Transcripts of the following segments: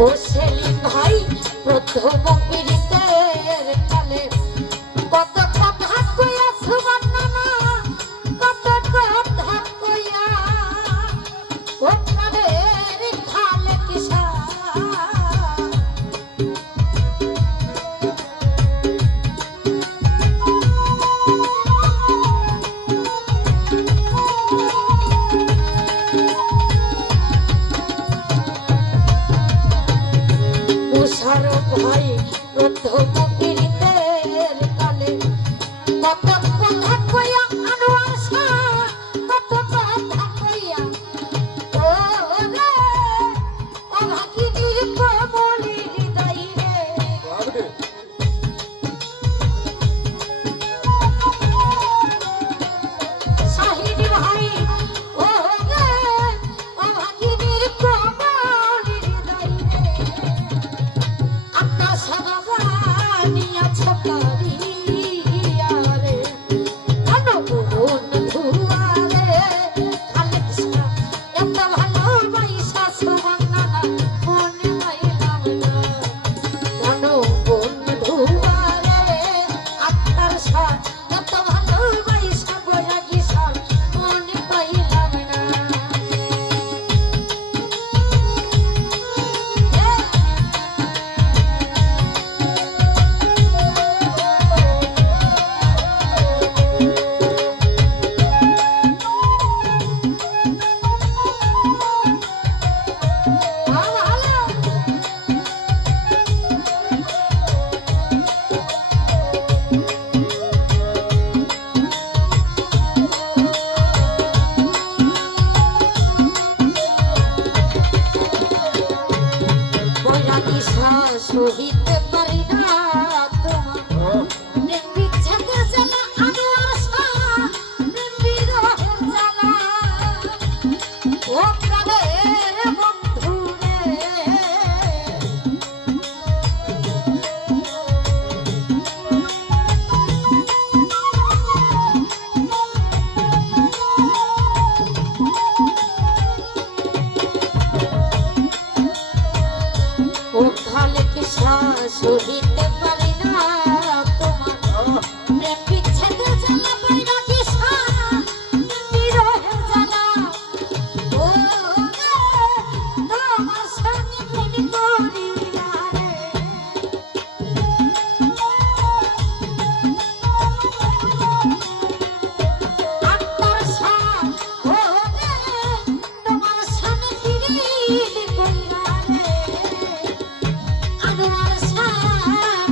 ও সেলিম ভাই প্রথম পীড়িতের কালে কত কথা কইয়াছো বর্ণনা কত কথা কইয়া ও প্রাণের খালে কিসা ভাই প্রথম পীড়িতের কালে কত কথা কইয়া আনোয়ার শাহ কত কথা কইয়া ও রে ও ভাগিনী কমলি হৃদয় রে শাহিনী ভাই ও রে ও ভাগিনী কমলি হৃদয় রে আপনার সবানি আছে পারিয়া রে কানো বন্ধু আরে খালে কৃষ্ণা এত ভালোবাসা সুবর্ণা মনে পাইলাম না কানো বন্ধু আরে আপনার সাথ এত ভালোবাসা বৈরাগী সার মনে পাইলাম না সহিতে পারি না তোমার প্রেম বিচ্ছেদের জ্বালা আনোয়ার শাহ প্রেম বিরহের জ্বালা ও প্রাণের বন্ধু রে ও খালে কিসা সহিতে পারি না তোমার প্রেম বিচ্ছেদের জ্বালা বৈরাগী শাহ বিরহের জ্বালা ও রে তোমার সঙ্গে প্রেম করিয়া রে আপনার শাহ ও রে তোমার সঙ্গে প্রেম করিয়া রে আনোয়ার শাহ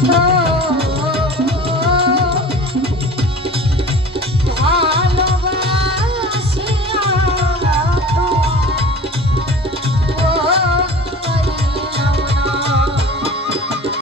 ও